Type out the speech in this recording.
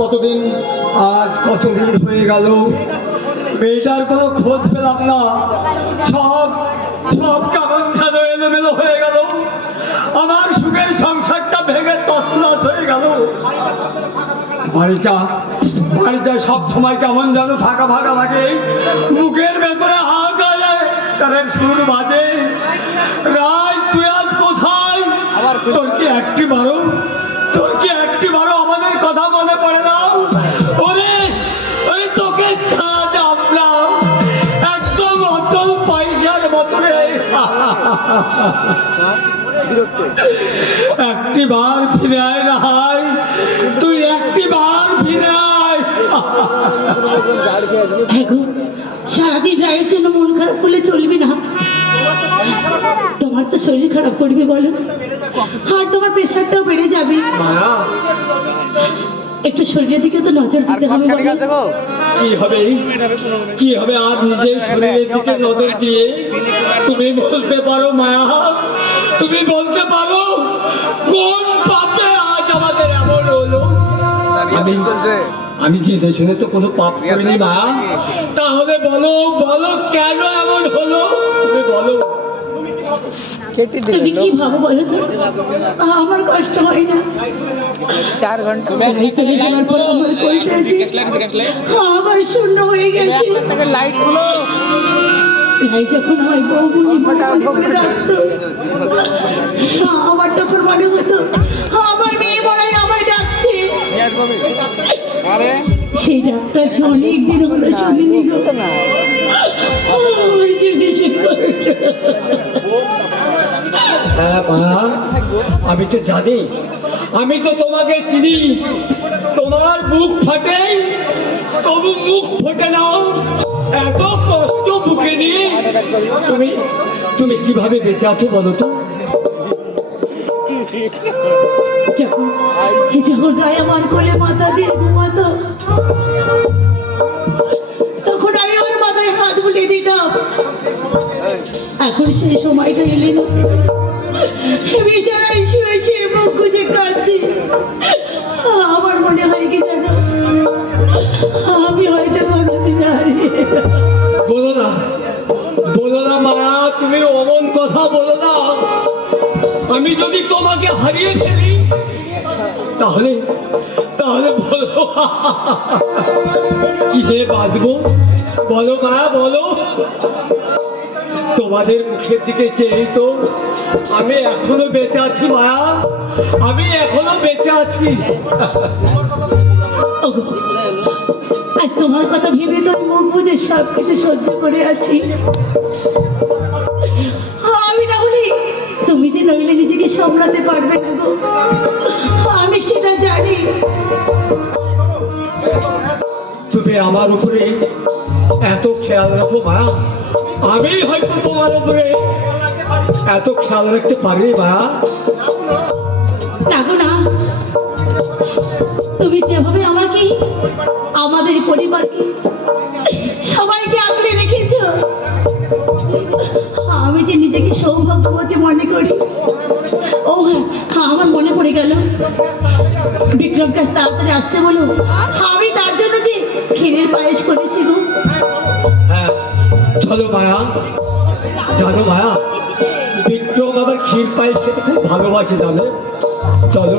কতদিন? আজ কত কতদিন হয়ে গেল? মেয়েটার কোনো খোঁজ পেলাম না। সব সব কেমন যেন এলোমেলো হয়ে গেল। আমার সুখের সংসারটা ভেঙে তছনছ হয়ে গেল। বাড়িটা বাড়িটা সব সময় কেমন যেন ফাঁকা ফাঁকা লাগে। মুখের ভেতরে হাঁকা যায় তাদের সুর বাজে। রায় তুই আজ কোথায়? তোর কি একটি বারো একটি বার ফিরে আয় রাহাই তুই একটি বার ফিরে আয়। সারাদিন রায়ের জন্য মন খারাপ করলে চলবে না। তোমার তো শরীর খারাপ করবে বলো। আর তোমার প্রেশারটাও বেড়ে যাবে। একটু শরীরের দিকে তো নজর দিতে হবে কি হবে? কি হবে? আর নিজের শরীরের দিকে নজর দিয়ে তুমি বলতে পারো মায়া। তুমি বলতে পারো কোন পাপে আজ আমাদের এমন হলো? আমি আমি জেনে শুনে তো কোনো পাপ করিনি মায়া। তাহলে বলো বলো কেন এমন হলো? তুমি বলো। তুমি কি ভাবো বলো আমার কষ্ট হয় না। চার ঘণ্টা। চলে যাওয়ার পর আমার কোলটা যে শূন্য হয়ে গেছে। লাইটগুলো যখন হয়। আমার তখন মনে হতো আমার মেয়ে বড়াই আমায় ডাকছে। সেই ডাকটা যে অনেক দিন হলো শুনিনি ওই যে আমি তো জানি, আমি তো তোমাকে চিনি। তোমার বুক ফাটে, তবু মুখ ফোটে নাও এত কষ্ট বুকে নিয়ে। তুমি তুমি কীভাবে বেঁচে আছো বলো তো? আমার কোলে মাথা দিয়ে ঘুমাতো। তখন আমি আমার মাথায় হাত বুলিয়ে দিতাম। এখন সেই সময়টা এলে না। বিছানায় শুয়ে শুয়ে মুখ খুঁজে কাঁদছি। আমার মনে হয় কি জানো? আমি হয়তো কোনোদিন হারিয়ে বলো না বলো না মায়া তুমি অমন কথা বলো না। আমি যদি তোমাকে হারিয়ে ফেলি, তাহলে তাহলে বলো। কি দিয়ে বাঁচবো? বলো মায়া বলো। তোমাদের মুখের দিকে চেয়ে তো আমি এখনও বেঁচে আছি, মায়া। আমি এখনও বেঁচে আছি। আজ তোমার কথা ভেবে তো মুখ বুঝে সব কিছু সহ্য করে আছি। তুমি আমার উপরে এত খেয়াল রাখো মায়া আমি হয়তো তোমার উপরে এত খেয়াল রাখতে পারি না তুমি যেভাবে আমাকে, আমাদের পরিবারকে, সবাইকে আগলে রেখেছ, আমি যে নিজেকে সৌভাগ্যবতী মনে করি, ও আমার মনে পড়ে গেল। বিক্রম কাছ তাড়াতাড়ি আসতে বলো। আমি পায়েস করেছি হ্যাঁ চলো মায়া। জানো মায়া বিক্রম আবার ক্ষীর পায়েস খেতে খুব ভালোবাসে, জানো? চলো।